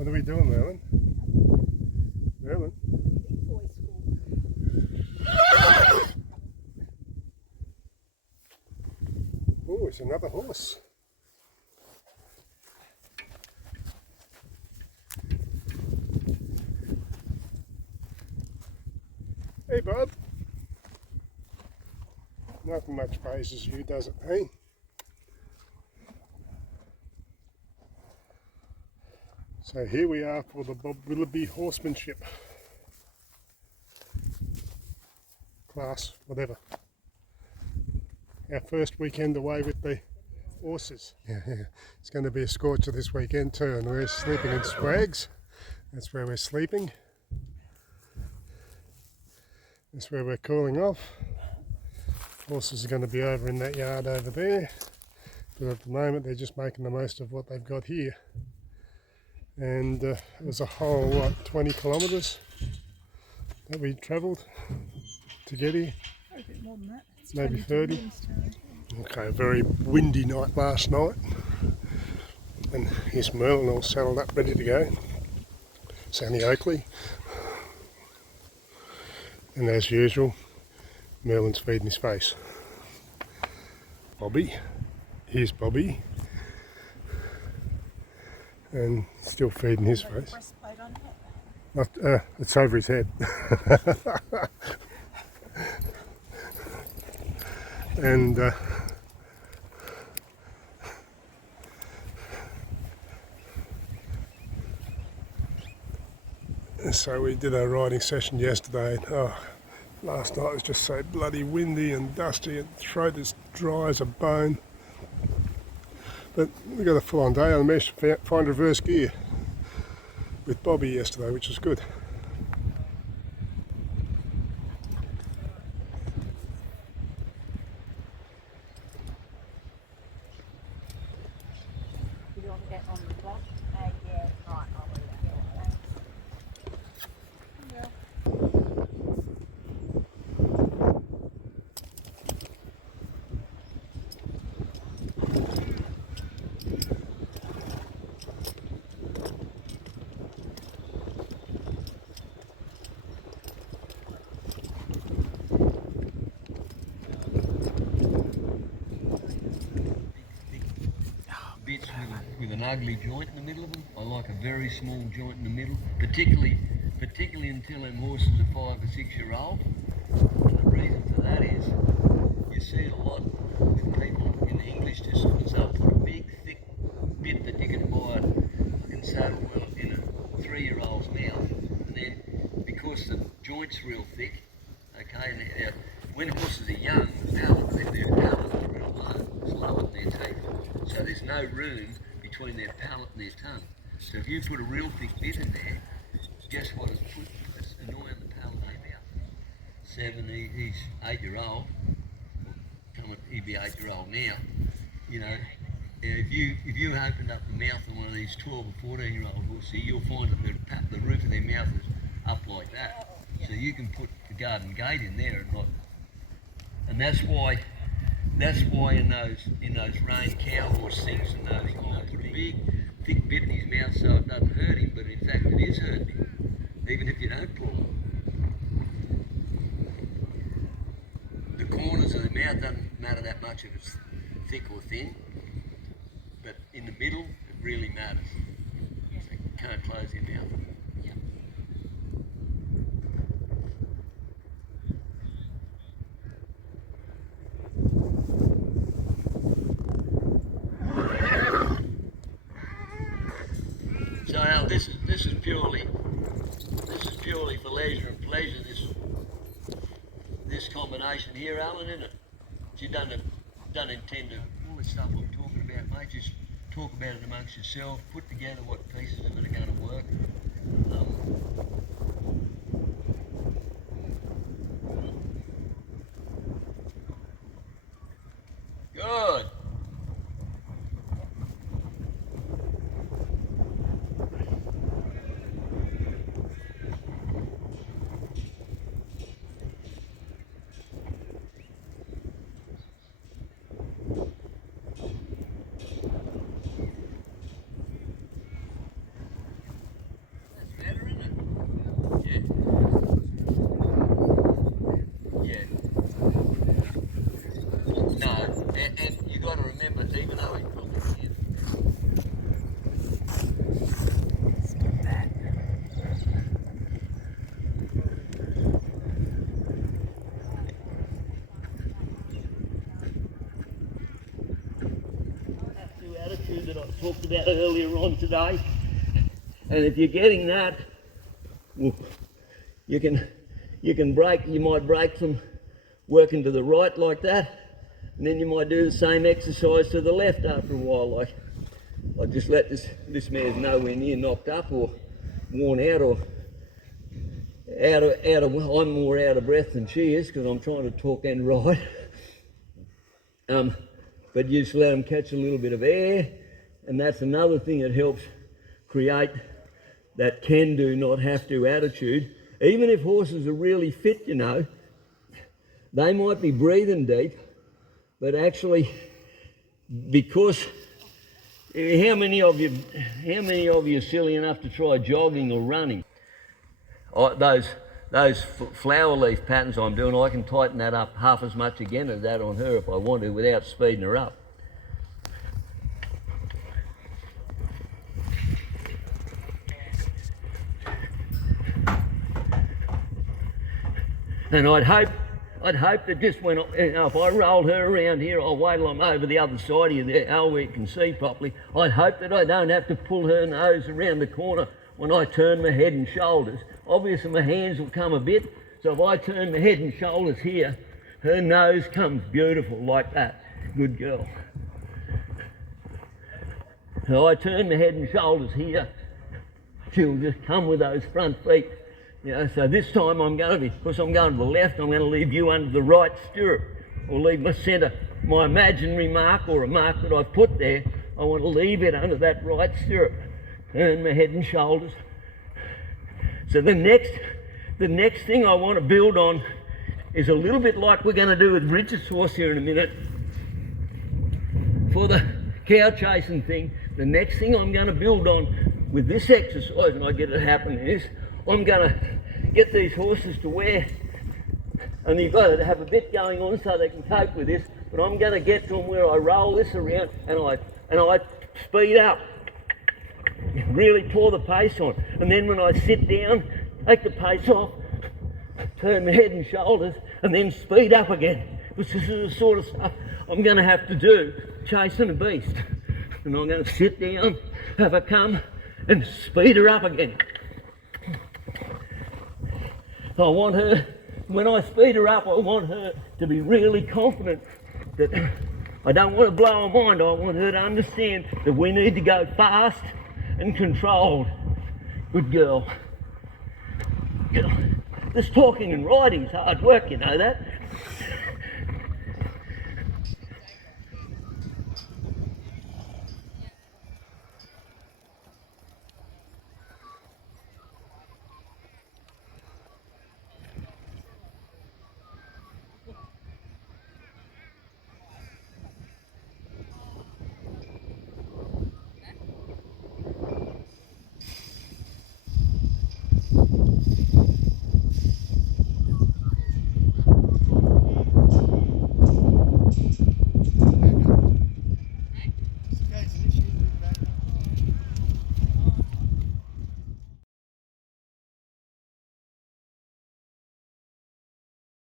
What are we doing, Merlin? Merlin? Oh, it's another horse. Hey, bud. Nothing much phases you, does it, hey? So here we are for the Bill Willoughby Horsemanship class, whatever. Our first weekend away with the horses. Yeah. It's going to be a scorcher this weekend too, and we're sleeping in Swags. That's where we're sleeping. That's where we're cooling off. Horses are going to be over in that yard over there, but at the moment they're just making the most of what they've got here. And it was a whole 20 kilometres that we travelled to get here. A bit more than that. It's Maybe 30. Okay, a very windy night last night, and here's Merlin all saddled up ready to go. Sandy Oakley, and as usual Merlin's feeding his face. Bobby, here's Bobby, and still feeding his face. It's over his head. And so we did our riding session yesterday. Last night was just so bloody windy and dusty, and throat as dry as a bone. But we got a full-on day. I managed to find reverse gear with Bobby yesterday, which was good. You want to get on the block? Yeah, right, I'll do that. Yeah. Bits with an ugly joint in the middle of them. I like a very small joint in the middle, particularly until them horses are 5 or 6 year old. And the reason for that is you see it a lot with people in the English disciplines. They'll put a big thick bit that you can buy in saddle well in a 3-year-old's mouth, and then because the joint's real thick, okay, when horses are young, their palate is real low, it's lower than their teeth. So there's no room between their palate and their tongue. So if you put a real thick bit in there, guess what it's put? It's annoying the palate of their mouth. He's 8-year-old, he'd be 8-year-old now. You know, if you opened up the mouth of one of these 12 or 14-year-old horses, you'll find that the roof of their mouth is up like that. So you can put the garden gate in there and that's why in those rein cow horse things and those guys put a big thick bit in his mouth so it doesn't hurt him, but in fact it is hurting him, even if you don't pull him. The corners of the mouth doesn't matter that much if it's thick or thin, but in the middle it really matters. So you can't close your mouth. So Al, this is purely for leisure and pleasure. This combination here, Alan, isn't it? You don't intend to all this stuff I'm talking about, mate. Just talk about it amongst yourself. Put together what pieces of it are going to work. Good. attitude that I talked about earlier on today. And if you're getting that, well, you might break them working to the right like that, and then you might do the same exercise to the left after a while. Like I just let this mare's nowhere near knocked up or worn out or I'm more out of breath than she is because I'm trying to talk and ride. But you just let them catch a little bit of air, and that's another thing that helps create that can do, not have to attitude. Even if horses are really fit, you know, they might be breathing deep, but actually, because how many of you are silly enough to try jogging or running? Those flower leaf patterns I'm doing, I can tighten that up half as much again as that on her if I want to without speeding her up. And I'd hope that just when if I rolled her around here, I'll wait till I'm over the other side of you there, where you can see properly. I'd hope that I don't have to pull her nose around the corner when I turn my head and shoulders. Obviously my hands will come a bit, so if I turn my head and shoulders here, her nose comes beautiful like that. Good girl. So I turn my head and shoulders here, she'll just come with those front feet. You know, so this time I'm going to be, because I'm going to the left, I'm going to leave you under the right stirrup, or leave my centre, my imaginary mark or a mark that I've put there, I want to leave it under that right stirrup. Turn my head and shoulders. So the next thing I want to build on is a little bit like we're going to do with Richard's horse here in a minute. For the cow chasing thing, the next thing I'm going to build on with this exercise, and I get it happening, is I'm going to get these horses to where, and you've got to have a bit going on so they can cope with this, but I'm going to get to them where I roll this around and I speed up, really pour the pace on, and then when I sit down, take the pace off, turn my head and shoulders, and then speed up again. This is the sort of stuff I'm going to have to do chasing a beast. And I'm going to sit down, have her come, and speed her up again. I want her, when I speed her up, I want her to be really confident that I don't want to blow her mind. I want her to understand that we need to go fast and controlled. Good girl. This talking and riding is hard work, you know that.